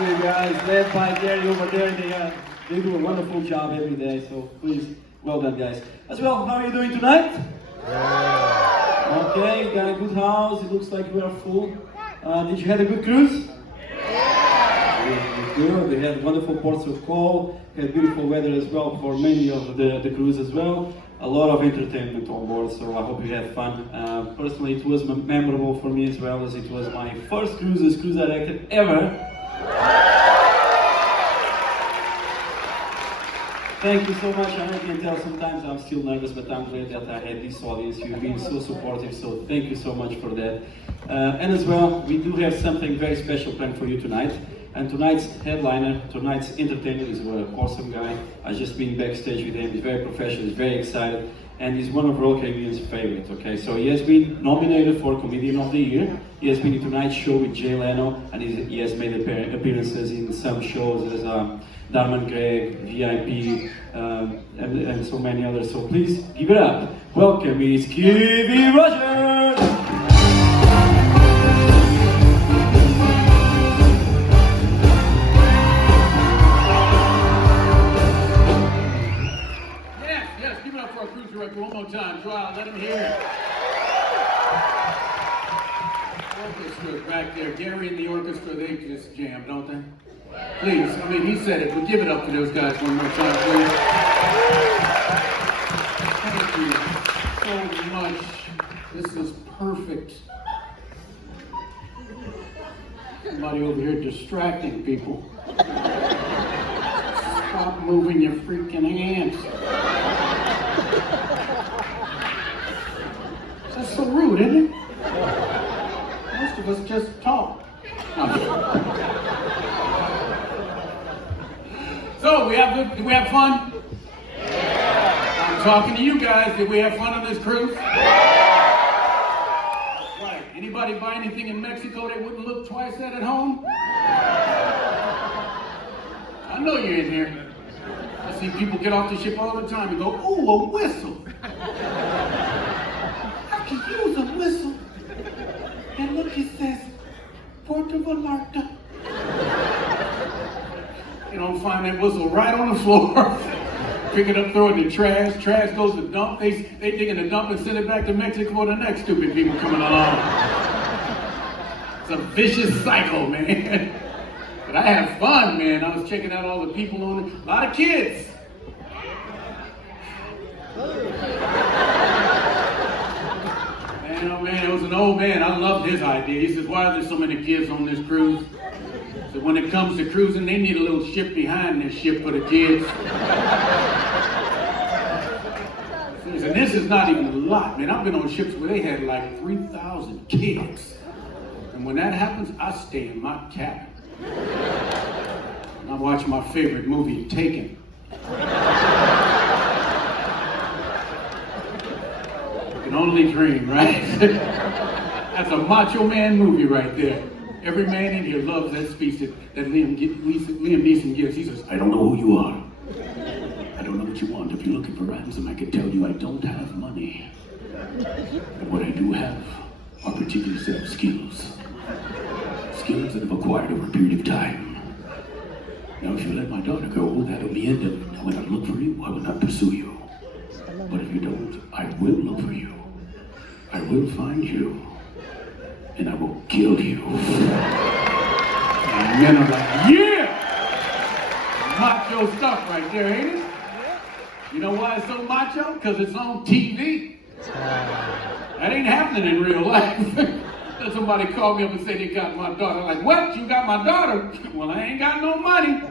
Thank you guys, led by Gary over there. They do a wonderful job every day, so please, well done guys. As well, how are you doing tonight? Yeah. Okay, got a good house, it looks like we are full. Did you have a good cruise? Yeah. Good, they had wonderful ports of call, had beautiful weather as well for many of the cruise as well. A lot of entertainment on board, so I hope you had fun. Personally, it was memorable for me as well, as it was my first cruise as cruise director ever. Thank you so much. I can tell sometimes I'm still nervous, but I'm glad that I had this audience. You've been so supportive, so thank you so much for that. And as well, we do have something very special planned for you tonight. And tonight's headliner, tonight's entertainer is an awesome guy. I've just been backstage with him. He's very professional, he's very excited, and he's one of Royal Caribbean's favorites, okay? So he has been nominated for Comedian of the Year. He has been in Tonight's Show with Jay Leno, and he has made appearances in some shows as Darman Gregg, VIP, and so many others. So please give it up. Welcome, it's Keith Rogers! One more time, try, let him hear it. Orchestra back there, Gary and the orchestra, they just jam, don't they? Please, I mean, he said it, but give it up to those guys one more time, please. Thank you so much. This is perfect. Somebody over here distracting people. Stop moving your freaking hands. That's so rude, isn't it? Most of us just talk. So, did we have fun? Yeah. I'm talking to you guys. Did we have fun on this cruise? Right. Anybody buy anything in Mexico they wouldn't look twice at home? I know you're in here. I see people get off the ship all the time and go, ooh, a whistle. I can use a whistle. And look, it says, Puerto Vallarta. You don't find that whistle right on the floor. Pick it up, throw it in the trash. Trash goes to dump. They dig in the dump and send it back to Mexico for the next stupid people coming along. It's a vicious cycle, man. But I had fun, man. I was checking out all the people on it. A lot of kids. Man, oh man, it was an old man. I loved his idea. He says, why are there so many kids on this cruise? So when it comes to cruising, they need a little ship behind this ship for the kids. And this is not even a lot, man. I've been on ships where they had like 3,000 kids. And when that happens, I stay in my cabin. And I watch my favorite movie, Taken. You can only dream, right? That's a Macho Man movie right there. Every man in here loves that speech that Liam Neeson gives. He says, I don't know who you are. I don't know what you want. If you're looking for ransom, I can tell you I don't have money. But what I do have are particular set of skills. Skills that I've acquired over a period of time. Now, if you let my daughter go, that'll be it. And when I look for you, I will not pursue you. But if you don't, I will look for you. I will find you. And I will kill you. And men are like, yeah! Macho stuff right there, ain't it? You know why it's so macho? Because it's on TV. That ain't happening in real life. Somebody called me up and said they got my daughter. I'm like, what? You got my daughter? Well, I ain't got no money.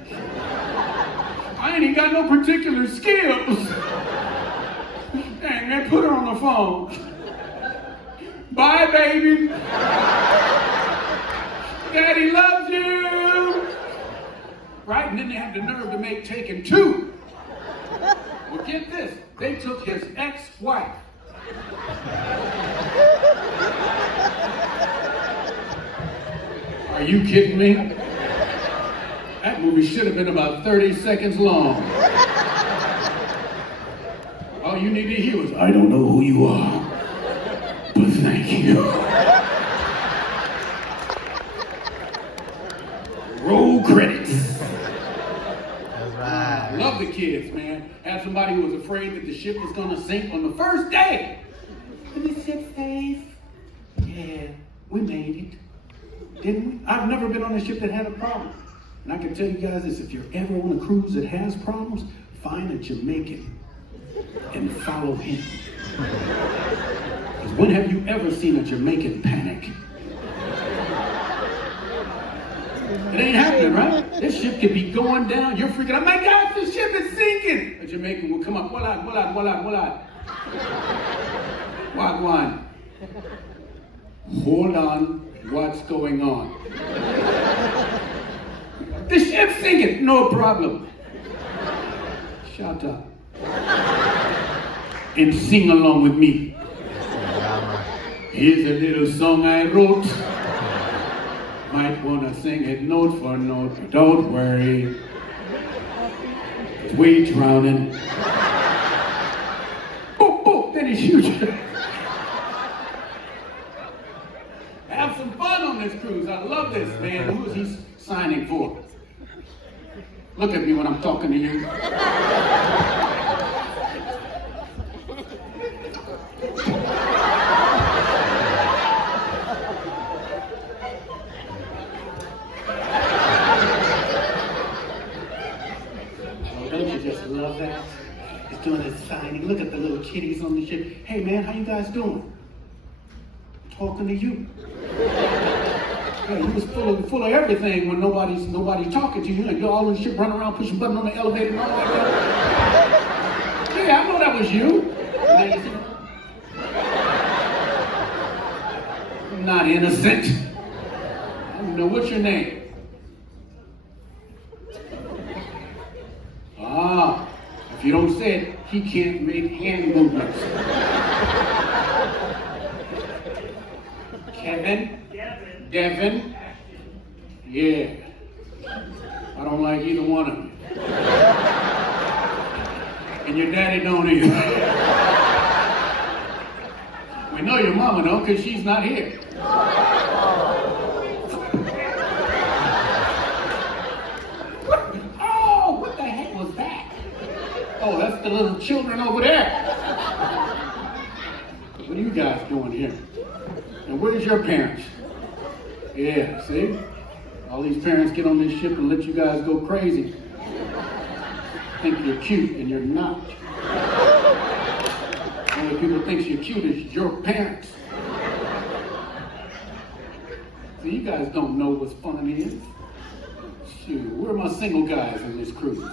I ain't even got no particular skills. Dang, man, put her on the phone. Bye, baby. Daddy loves you. Right? And then they have the nerve to make Taken 2. Well, get this. They took his ex-wife. Are you kidding me? That movie should have been about 30 seconds long. All you need to hear was, I don't know who you are, but thank you. Roll credits. That's right. I love the kids, man. Had somebody who was afraid that the ship was going to sink on the first day. And the ship safe. Yeah, we made it. Didn't we? I've never been on a ship that had a problem. And I can tell you guys this, if you're ever on a cruise that has problems, find a Jamaican and follow him. Because when have you ever seen a Jamaican panic? It ain't happening, right? This ship could be going down. You're freaking out. My God, the ship is sinking. A Jamaican will come up. Wagwan. Hold on. What's going on? The ship's sinking. No problem. Shut up. And sing along with me. Here's a little song I wrote. Might wanna sing it note for note, but don't worry. We drowning. Boop, boop, then he shoots you. Have some fun on this cruise. I love this, man. Who is he signing for? Look at me when I'm talking to you. Love that. He's doing his signing. Look at the little kitties on the ship. Hey man, how you guys doing? Talking to you. Yeah, you was full of everything when nobody's talking to you. And you're all on the ship running around pushing buttons on the elevator and all that. Yeah, I know that was you. I'm not innocent. I don't know what's your name. If you don't say it, he can't make hand movements. Kevin? Devin? Yeah. I don't like either one of you. And your daddy don't either. We know your mama though, because she's not here. Oh, that's the little children over there. What are you guys doing here? And where's your parents? Yeah, see? All these parents get on this ship and let you guys go crazy. Think you're cute and you're not. Only people think you're cute is your parents. See, you guys don't know what fun is. Shoot, where are my single guys in this cruise?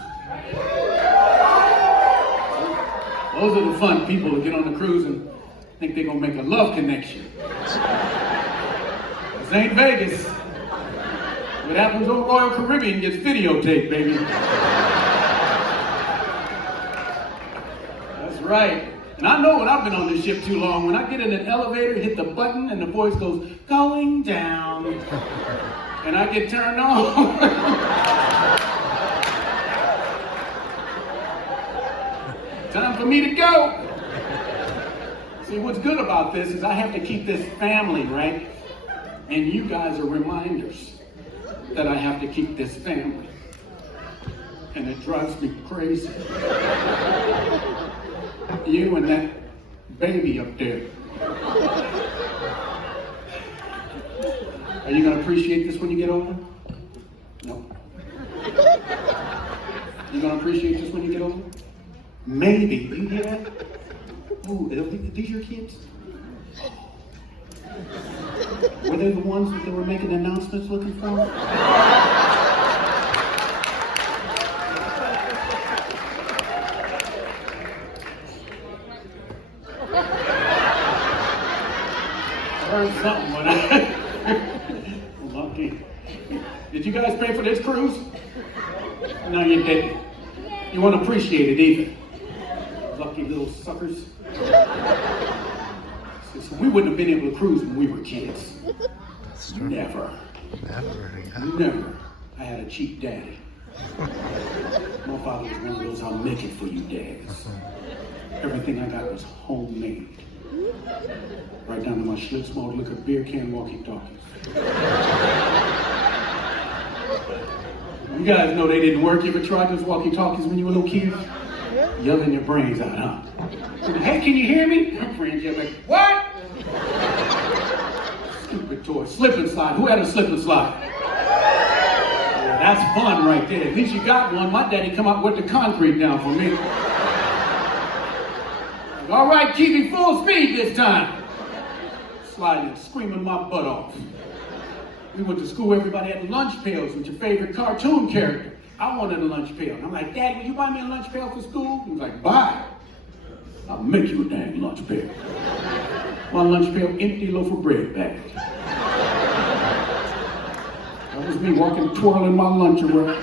Those are the fun people who get on the cruise and think they're gonna make a love connection. This ain't Vegas. What happens on Royal Caribbean gets videotaped, baby. That's right. And I know when I've been on this ship too long, when I get in an elevator, hit the button, and the voice goes, going down. And I get turned on. Time for me to go. See, what's good about this is I have to keep this family, right? And you guys are reminders that I have to keep this family. And it drives me crazy. You and that baby up there. Are you going to appreciate this when you get older? No. You going to appreciate this when you get older? Maybe. You hear that? Ooh, are these your kids? Were they the ones that they were making announcements looking for? Learned something when I... Lucky. Did you guys pay for this cruise? No, you didn't. You won't appreciate it either. Lucky little suckers. So we wouldn't have been able to cruise when we were kids. Never. Never. I had a cheap daddy. My father was one of those I'll make it for you dads. Everything I got was homemade. Right down to my Schlitz malt liquor beer can walkie-talkies. You guys know they didn't work. You ever tried those walkie-talkies when you were little kids? Yelling your brains out, huh? Hey, can you hear me? My friends yell like, what? Stupid toy. Slip and slide. Who had a slip and slide? Yeah, that's fun right there. At least you got one. My daddy come up with the concrete down for me. All right, keep me full speed this time. Sliding, screaming my butt off. We went to school, everybody had lunch pails with your favorite cartoon character. I wanted a lunch pail. I'm like, Dad, will you buy me a lunch pail for school? He was like, buy. I'll make you a dang lunch pail. My lunch pail, empty loaf of bread bag. That was me walking, twirling my lunch around.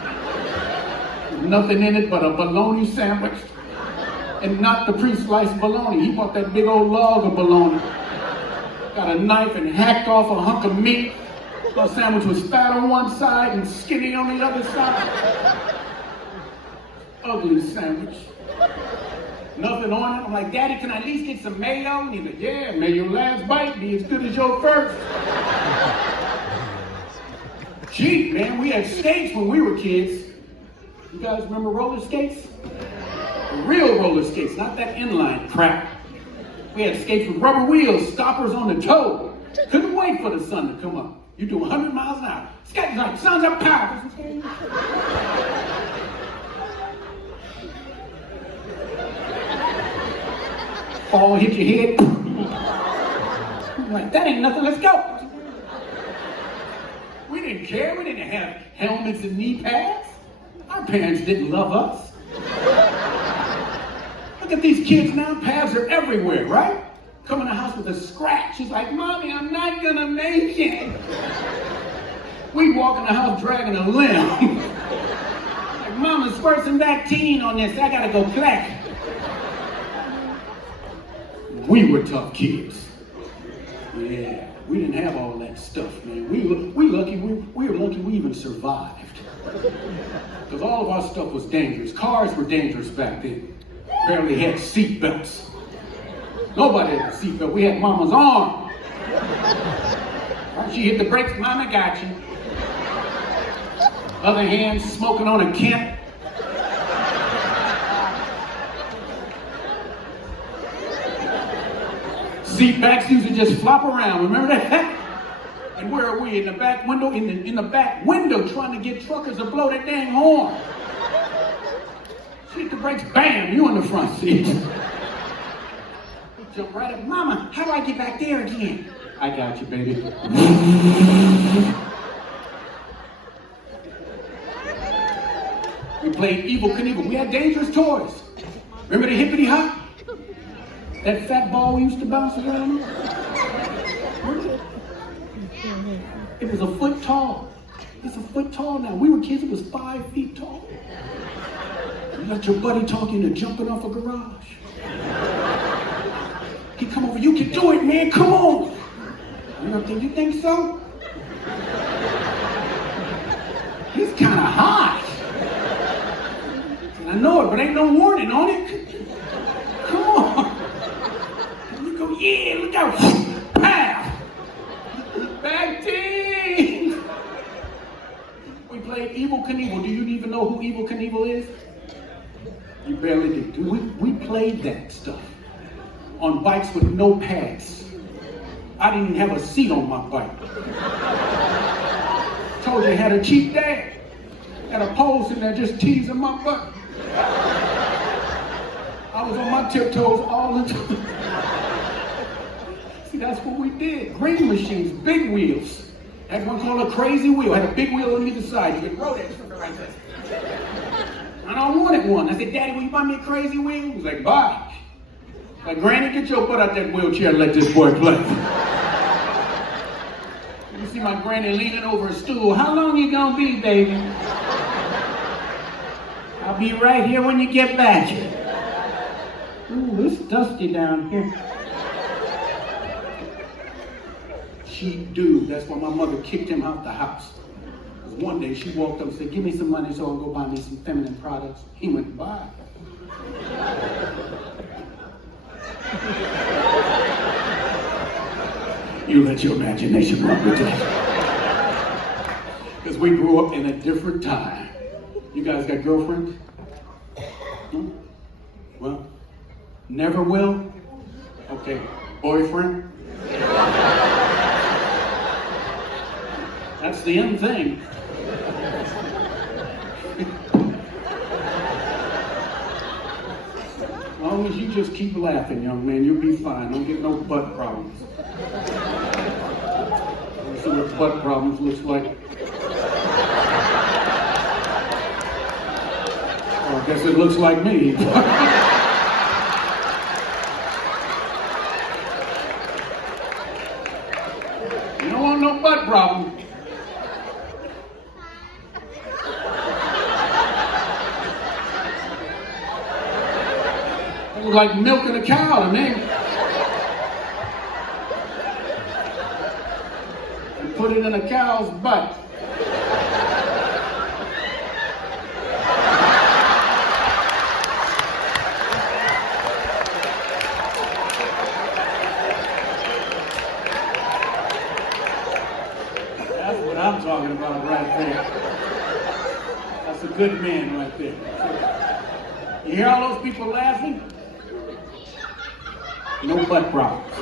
With nothing in it but a bologna sandwich. And not the pre-sliced bologna. He bought that big old log of bologna. Got a knife and hacked off a hunk of meat. My sandwich was fat on one side and skinny on the other side. Ugly sandwich. Nothing on it. I'm like, Daddy, can I at least get some mayo? And he's like, yeah, may your last bite be as good as your first. Gee, man, we had skates when we were kids. You guys remember roller skates? Real roller skates, not that inline crap. We had skates with rubber wheels, stoppers on the toe. Couldn't wait for the sun to come up. You do 100 miles an hour. Skating like sons of power. Fall, hit your head. I'm like, that ain't nothing, let's go. We didn't care, we didn't have helmets and knee pads. Our parents didn't love us. Look at these kids now, pads are everywhere, right? Come in the house with a scratch. She's like, Mommy, I'm not gonna make it. We walk in the house dragging a limb. Like, Mama, squirt some Bactine on this. I gotta go clack. We were tough kids. Yeah, we didn't have all that stuff, man. We were lucky we even survived. Because all of our stuff was dangerous. Cars were dangerous back then. Barely had seat belts. Nobody had a seatbelt. We had Mama's arm. She hit the brakes. Mama got you. Other hand smoking on a Kent. Seat backs used to just flop around. Remember that? And where are we? In the back window? In the back window, trying to get truckers to blow that dang horn. She hit the brakes. Bam! You in the front seat. Jump right up. Mama, how do I get back there again? I got you, baby. We played Evel Knievel. We had dangerous toys. Remember the hippity hop? That fat ball we used to bounce around? It was a foot tall. It's a foot tall now. We were kids, it was 5 feet tall. You let your buddy talk you into jumping off a garage. He come over, you can do it, man, come on. You think so? He's kind of hot. I know it, but ain't no warning on it. Come on. And you go, yeah, look out. Pow. Back team. We played Evel Knievel. Do you even know who Evel Knievel is? You barely do. We played that stuff on bikes with no pads. I didn't even have a seat on my bike. Told you I had a cheap dad. Had a pole sitting there just teasing my butt. I was on my tiptoes all the time. See, that's what we did. Green machines, big wheels. Had one called a crazy wheel. Had a big wheel on either side. You could roll that sucker like this. And I wanted one. I said, Daddy, will you buy me a crazy wheel? He was like, buy. Like, Granny, get your butt out that wheelchair and let this boy play. You see my granny leaning over a stool. How long you gonna be, baby? I'll be right here when you get back. Ooh, it's dusty down here. Cheap dude. That's why my mother kicked him out the house. One day she walked up and said, give me some money so I'll go buy me some feminine products. He went, buy. You let your imagination run with that. Because we grew up in a different time. You guys got girlfriends? No? Well, never will? Okay. Boyfriend? That's the end thing. As long as you just keep laughing, young man, you'll be fine. Don't get no butt problems. Let's see what butt problems looks like. Well, I guess it looks like me. You don't want no butt problem. It was like milking a cow to me. And put it in a cow's butt. That's what I'm talking about right there. That's a good man right there. You hear all those people laughing? No butt problems.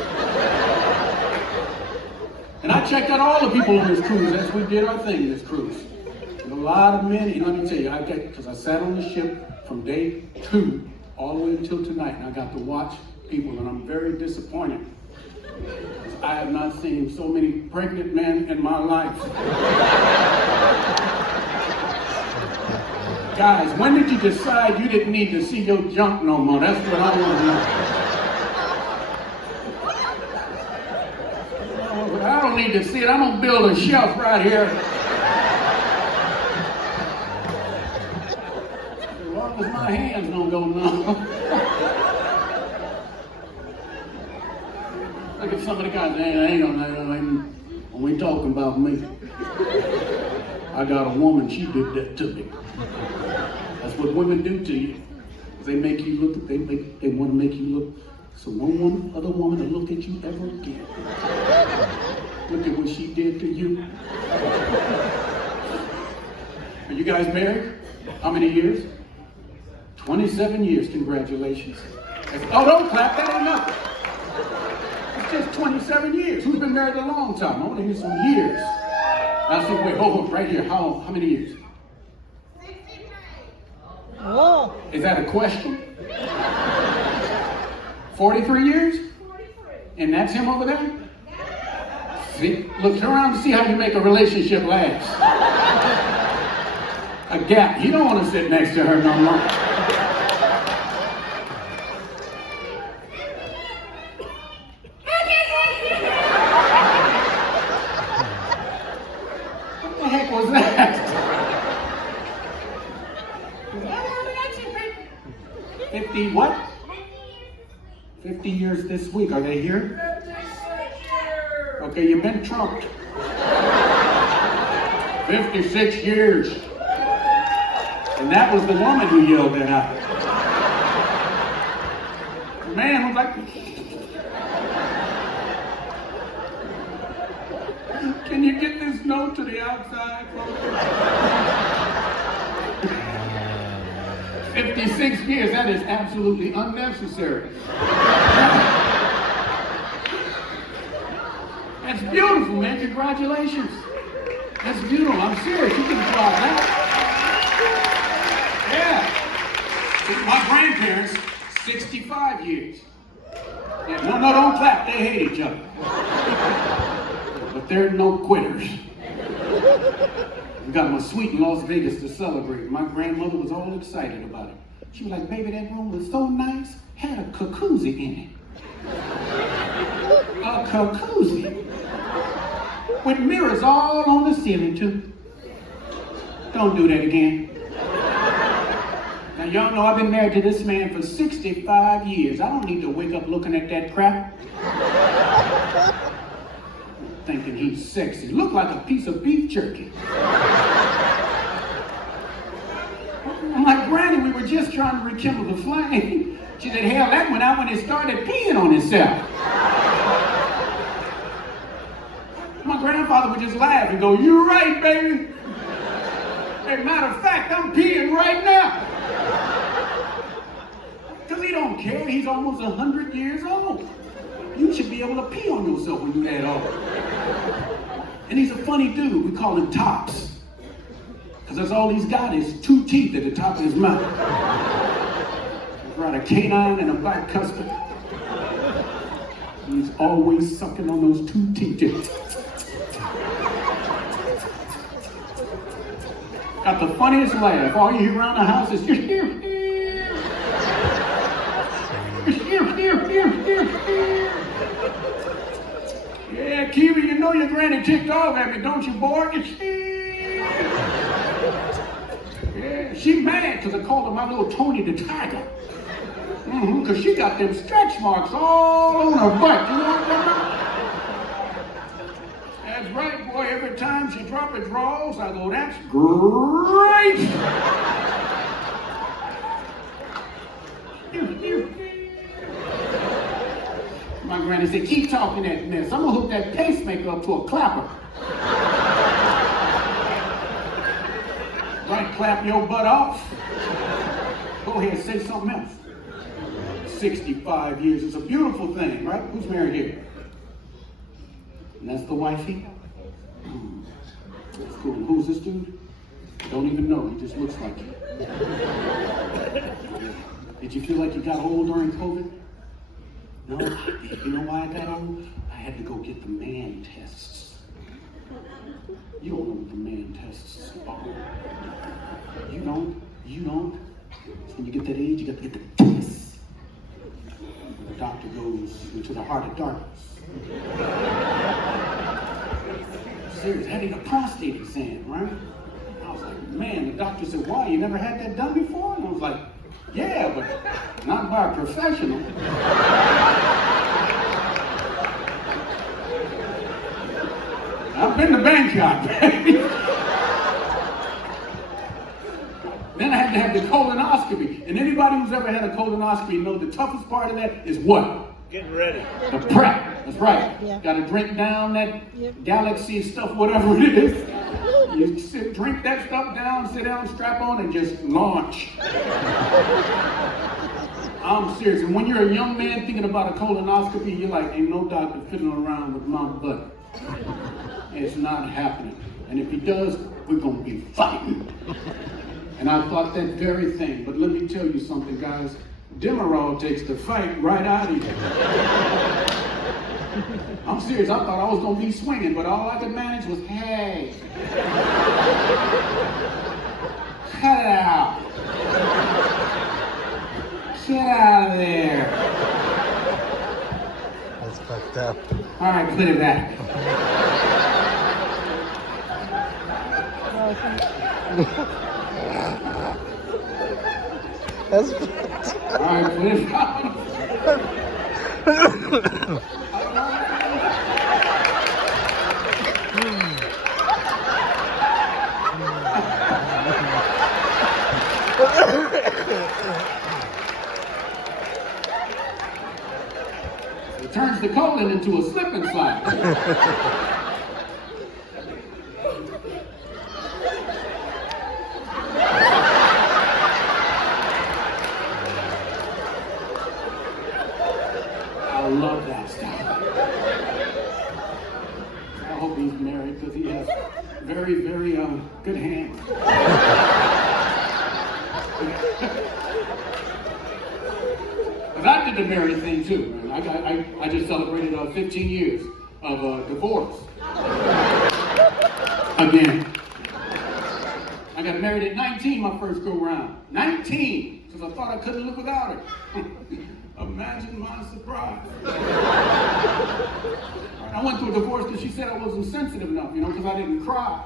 And I checked out all the people on this cruise as we did our thing this cruise. And a lot of men, and let me tell you, because I sat on the ship from day 2 all the way until tonight, and I got to watch people, and I'm very disappointed. I have not seen so many pregnant men in my life. Guys, when did you decide you didn't need to see your junk no more? That's what I want to know. I don't need to see it. I'm going to build a shelf right here. As long as my hands don't go numb. Look at some of the guys, when we talking about me. I got a woman, she did that to me. That's what women do to you. They make you look, they want to make you look, so no other woman to look at you ever again. Look at what she did to you. Are you guys married? How many years? 27 years, congratulations. Oh, don't clap, that ain't nothing. It's just 27 years. Who's been married a long time? I want to hear some years. Now see, wait, hold on, right here. How many years? 63. Oh. Is that a question? 43 years? 43. And that's him over there? See, look, turn around and see how you make a relationship last. A gap. You don't want to sit next to her no more. What the heck was that? 50 what? 50 years this week. Are they here? Okay, you've been trumped. 56 years. And that was the woman who yelled that out. The man was like, can you get this note to the outside, folks? 56 years, that is absolutely unnecessary. That's beautiful, man. Congratulations. That's beautiful. I'm serious. You can try that. Yeah. My grandparents, 65 years. Yeah, no, don't clap. They hate each other. But they're no quitters. We got them a suite in Las Vegas to celebrate. My grandmother was all excited about it. She was like, baby, that room was so nice, had a jacuzzi in it. A jacuzzi. With mirrors all on the ceiling, too. Don't do that again. Now, y'all know I've been married to this man for 65 years. I don't need to wake up looking at that crap. Thinking he's sexy. Look like a piece of beef jerky. I'm like, Granny, we were just trying to rekindle the flame. She said, hell, that went out when it started peeing on itself. My grandfather would just laugh and go, you're right, baby. As a matter of fact, I'm peeing baby, he's almost 100 years old. You should be able to pee on yourself when you're that old. And he's a funny dude. We call him Tops. Because that's all he's got is 2 teeth at the top of his mouth. He's got a canine and a black custard. He's always sucking on those 2 teeth. Got the funniest laugh. All you hear around the house is just here. Yeah, Kiwi, you know your granny ticked off at me, don't you, boy? Yeah, she mad because I called her my little Tony the Tiger. Because she got them stretch marks all on her butt, you know what I'm talking about? That's right, boy, every time she drop her drawers, I go, that's great! My granny said, keep talking that mess. I'm gonna hook that pacemaker up to a clapper. Right, clap your butt off. Go ahead, say something else. 65 years, it's a beautiful thing, right? Who's married here? And that's the wifey? That's cool. Who's this dude? Don't even know, he just looks like you. Did you feel like you got old during COVID? No, you know why I got old? I had to go get the man tests. You don't know what the man tests are. You don't. So when you get that age, you got to get the tests. The doctor goes into the heart of darkness. Serious, I had a prostate exam, right? I was like, man, the doctor said, why, you never had that done before? And I was like, yeah, but not by a professional. I've been to Bangkok, baby. Then I had to have the colonoscopy. And anybody who's ever had a colonoscopy knows the toughest part of that is what? Getting ready. The prep. That's right. Yeah. Got to drink down that galaxy stuff, whatever it is. You drink that stuff down, sit down, strap on, and just launch. I'm serious. And when you're a young man thinking about a colonoscopy, you're like, ain't no doctor fiddling around with my butt. It's not happening. And if he does, we're going to be fighting. And I thought that very thing. But let me tell you something, guys. Demerol takes the fight right out of you. I'm serious. I thought I was going to be swinging, but all I could manage was, hey. Cut it out. Get out of there. That's fucked up. All right, put it back. That's fucked up. All right, put it back. It turns the colon into a slip and slide. I love that stuff. I hope he's married because he has very, very good hands. But I did the married thing too. I just celebrated 15 years of divorce. Again. I got married at 19 my first go round. 19! Because I thought I couldn't live without her. Imagine my surprise. I went through a divorce because she said I wasn't sensitive enough, because I didn't cry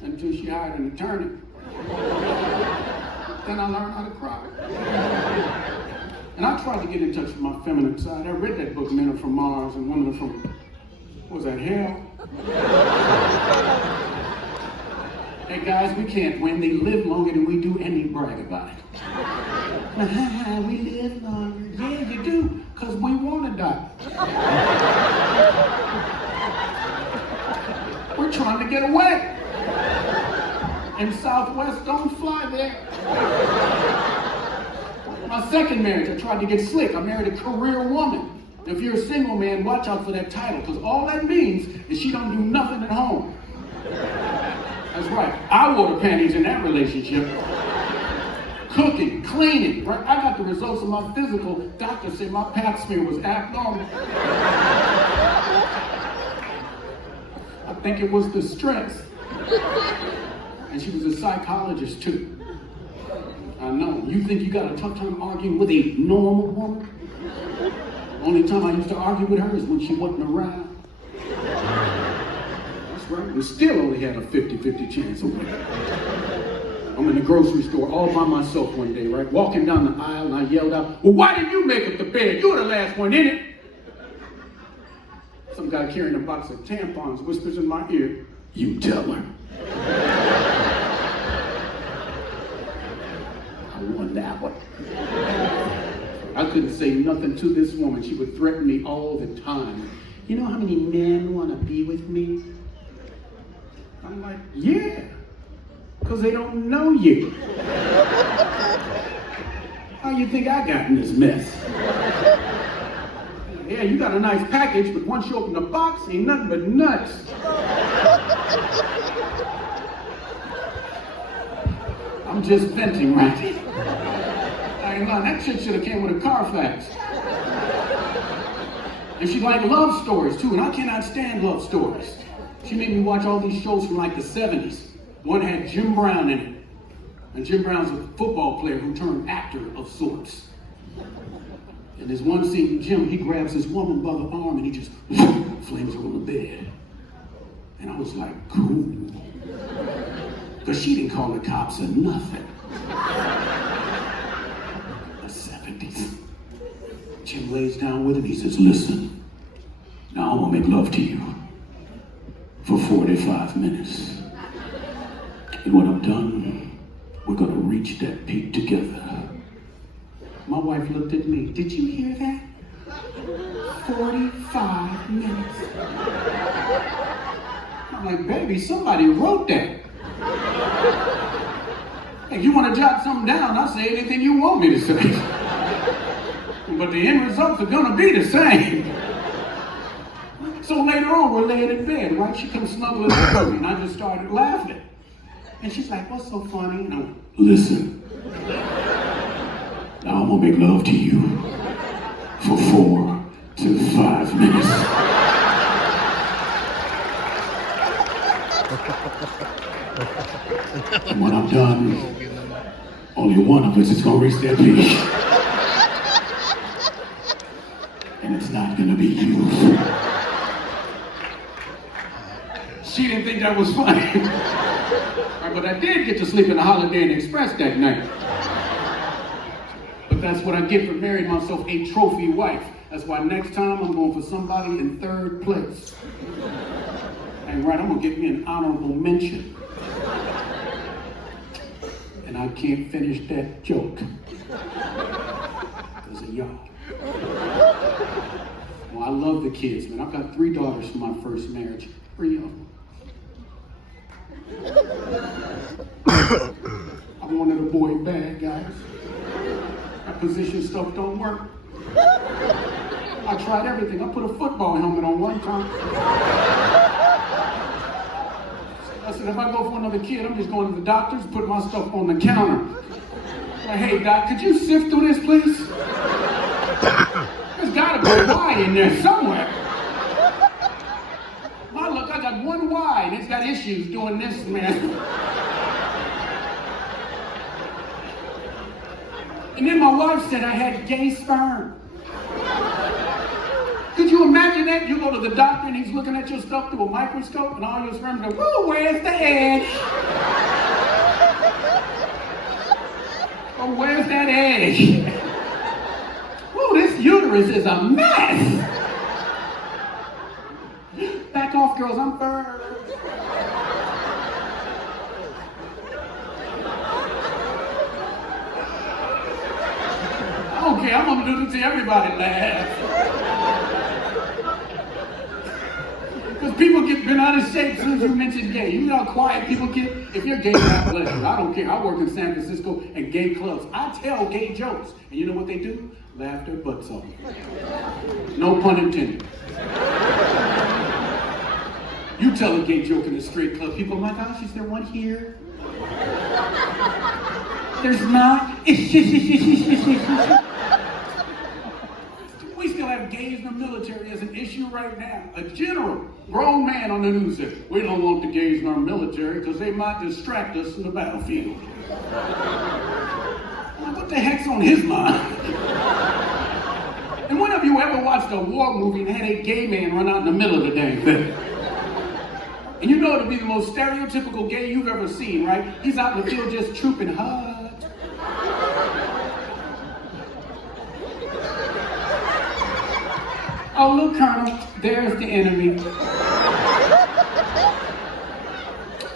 until she hired an attorney. Then I learned how to cry. And I tried to get in touch with my feminine side. I read that book, Men Are From Mars and Women Are From, what was that, hell? Hey guys, we can't win. They live longer than we do and they brag about it. We live longer. Yeah, you do, because we want to die. We're trying to get away. And Southwest don't fly there. My my second marriage, I tried to get slick. I married a career woman. If you're a single man, watch out for that title, because all that means is she don't do nothing at home. That's right. I wore the panties in that relationship. Cooking, cleaning, right? I got the results of my physical. Doctor said my pap smear was abnormal. I think it was the stress. And she was a psychologist too. I know. You think you got a tough time arguing with a normal woman? The only time I used to argue with her is when she wasn't around. That's right. We still only had a 50-50 chance of winning. I'm in the grocery store all by myself one day, right? Walking down the aisle and I yelled out, "Well, why didn't you make up the bed? You were the last one in it." Some guy carrying a box of tampons whispers in my ear, "You tell her." I won that one. I couldn't say nothing to this woman. She would threaten me all the time. "You know how many men want to be with me?" I'm like, "Yeah, because they don't know you." How you think I got in this mess? Yeah, you got a nice package, but once you open the box, ain't nothing but nuts. I'm just venting, right? I ain't lying. That chick should have came with a Carfax. And she liked love stories too, and I cannot stand love stories. She made me watch all these shows from like the 70s. One had Jim Brown in it. And Jim Brown's a football player who turned actor of sorts. And there's one scene, Jim, he grabs this woman by the arm and he just flings her on the bed. And I was like, cool. Because she didn't call the cops or nothing. The 70s. Jim lays down with him, he says, "Listen, now I want to make love to you for 45 minutes. And when I'm done, we're going to reach that peak together." My wife looked at me. "Did you hear that? 45 minutes. I'm like, "Baby, somebody wrote that. If you want to jot something down, I'll say anything you want me to say. But the end results are going to be the same." So later on, we're laying in bed, right? She comes snuggling up to me, and I just started laughing. And she's like, "What's so funny?" And I went, "Listen. Now I'm going to make love to you for 4 to 5 minutes. And when I'm done, only one of us is going to reach that peak. And it's not going to be you." She didn't think that was funny. Right, but I did get to sleep in the Holiday Inn Express that night. But that's what I get for marrying myself a trophy wife. That's why next time I'm going for somebody in 3rd place. And right, I'm going to get me an honorable mention. And I can't finish that joke because of y'all. Well, I love the kids, man. I've got 3 daughters from my first marriage. 3 of them. I wanted a boy bad, guys. That position stuff don't work. I tried everything. I put a football helmet on one time. I said, if I go for another kid, I'm just going to the doctor's, put my stuff on the counter. Like, "Hey, Doc, could you sift through this, please? There's got to be a Y in there somewhere." My look, I got one Y, and it's got issues doing this, man. And then my wife said I had gay sperm. Could you imagine that? You go to the doctor and he's looking at your stuff through a microscope and all your sperm go, "Woo, where's the edge? Oh, where's that edge? Woo, this uterus is a mess." Back off, girls, I'm firm. Okay, I'm gonna do this to everybody laugh. Because People get bent out of shape as soon as you mention gay. You know how quiet people get? If you're gay, God bless you. I don't care. I work in San Francisco and gay clubs. I tell gay jokes. And you know what they do? Laugh their butts off. No pun intended. You tell a gay joke in a straight club, people are like, oh my gosh, is there one here? There's not. We still have gays in the military as an issue right now. A general, grown man on the news said, we don't want the gays in our military because they might distract us in the battlefield. I'm like, what the heck's on his mind? And when have you ever watched a war movie and had a gay man run out in the middle of the dang thing? And you know it'll be the most stereotypical gay you've ever seen, right? He's out in the field just trooping hard. Oh, look, Colonel, there's the enemy.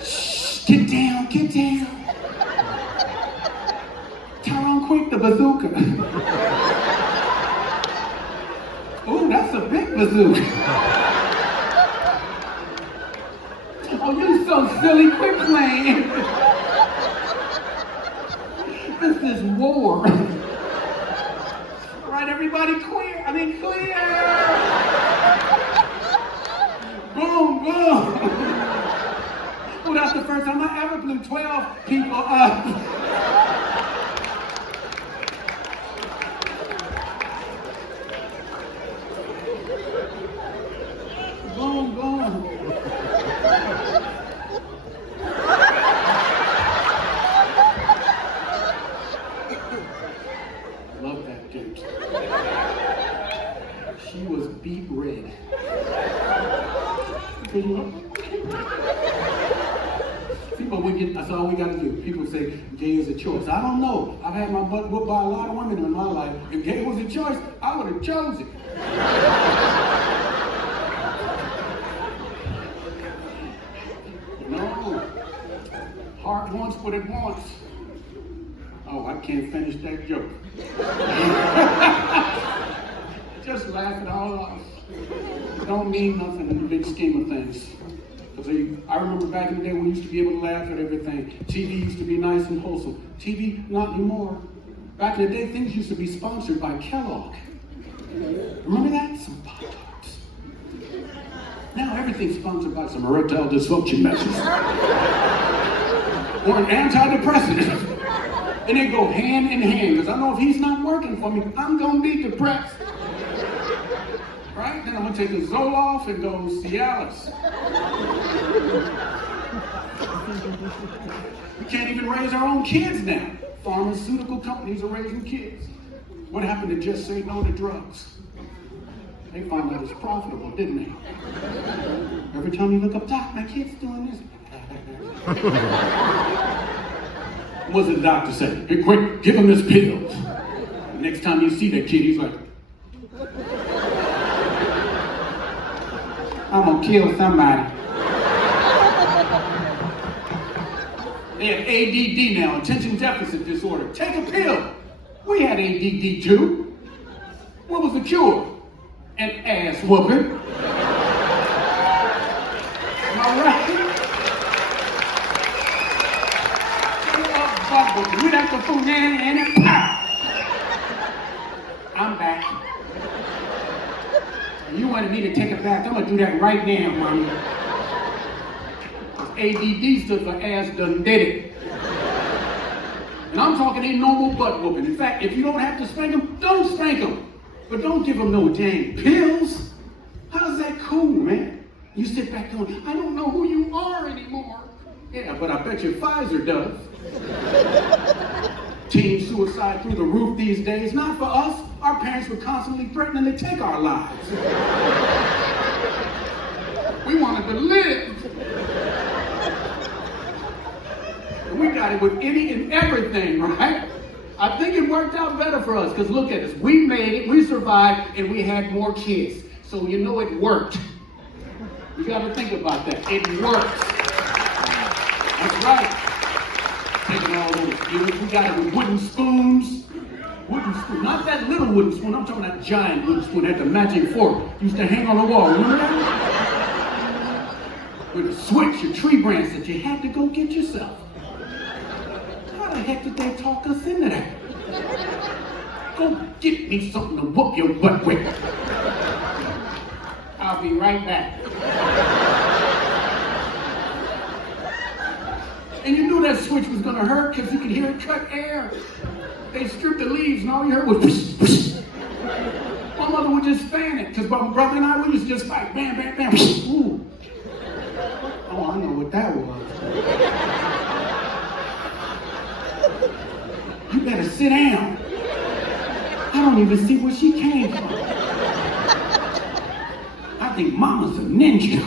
Shh, get down, get down. Tyrone, quick, the bazooka. Ooh, that's a big bazooka. Oh, you're so silly, quit playing. This is war. All right, everybody, clear. Clear. Boom, boom. Oh, that's the first time I ever blew 12 people up. Boom, boom. Love that dude. She was beet red. That's all we gotta do. People say gay is a choice. I don't know. I've had my butt whooped by a lot of women in my life. If gay was a choice, I would have chosen it. No. Heart wants what it wants. Oh, I can't finish that joke. Just laugh it all off. It don't mean nothing in the big scheme of things. Because I remember back in the day when we used to be able to laugh at everything. TV used to be nice and wholesome. TV, not anymore. Back in the day, things used to be sponsored by Kellogg. Remember that? Some Pop-Tarts. Now everything's sponsored by some erectile dysfunction message. Or an antidepressant. And they go hand in hand, because I know if he's not working for me, I'm going to be depressed. Right? Then I'm going to take the Zoloft and go Cialis. We can't even raise our own kids now. Pharmaceutical companies are raising kids. What happened to just say no to drugs? They found out it's profitable, didn't they? Every time you look up, Doc, my kid's doing this. What does the doctor say? Hey, quick, give him this pill. Next time you see that kid, he's like, I'm gonna kill somebody. They have ADD now, attention deficit disorder. Take a pill. We had ADD too. What was the cure? An ass whooping. Am I right? We got the food and I'm back. You wanted me to take it back. I'm gonna do that right now, mommy. ADD stood for ass done did it. And I'm talking a normal butt whooping. In fact, if you don't have to spank them, don't spank them. But don't give them no dang pills. How's that cool, man? You sit back going, I don't know who you are anymore. Yeah, but I bet you Pfizer does. Teen suicide through the roof these days. Not for us. Our parents were constantly threatening to take our lives. We wanted to live. And we got it with any and everything, right? I think it worked out better for us, because look at us. We made it, we survived, and we had more kids. So you know it worked. You got to think about that. It works. That's right. Taking all those skills. We got it with wooden spoons. Wooden spoon. Not that little wooden spoon. I'm talking that giant wooden spoon that had the matching fork. Used to hang on the wall. Remember that? with a switch, a tree branch that you had to go get yourself. How the heck did they talk us into that? Go get me something to whoop your butt with. I'll be right back. And you knew that switch was gonna hurt because you could hear it cut air. They stripped the leaves and all you heard was whoosh, whoosh. My mother would just fan it because my brother and I, we used to just fight. Bam, bam, bam. Whoosh. Ooh. Oh, I know what that was. You better sit down. I don't even see where she came from. I think Mama's a ninja.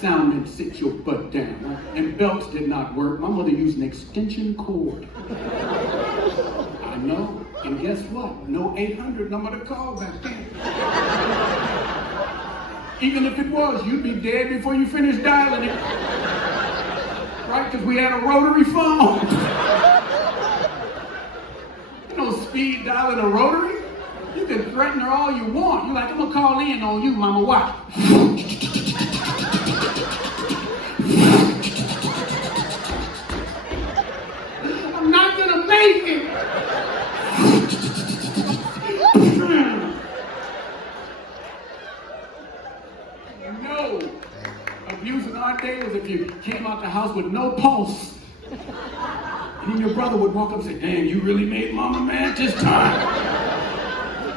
Sound and sit your butt down. Huh? And belts did not work. My mother used an extension cord. I know. And guess what? No 800 number to call back then. Even if it was, you'd be dead before you finished dialing it. Right? Because we had a rotary phone. You know, speed dialing a rotary? You can threaten her all you want. You're like, I'm going to call in on you, Mama. Watch. I'm not going to make it. No. Abuse in our day was if you came out the house with no pulse. And then your brother would walk up and say, damn, you really made Mama mad this time.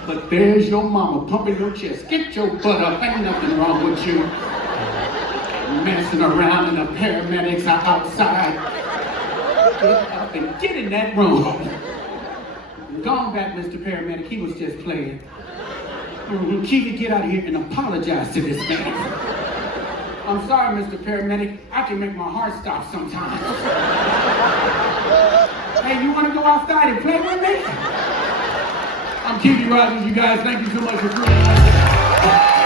But there's your mama pumping your chest. Get your butt up. Ain't nothing wrong with you. Messing around and the paramedics are outside. Get up and get in that room. Gone back, Mr. Paramedic. He was just playing. Keely, get out of here and apologize to this man. I'm sorry, Mr. Paramedic. I can make my heart stop sometimes. Hey, you want to go outside and play with me? I'm Keely Rogers, you guys. Thank you so much for tuning in.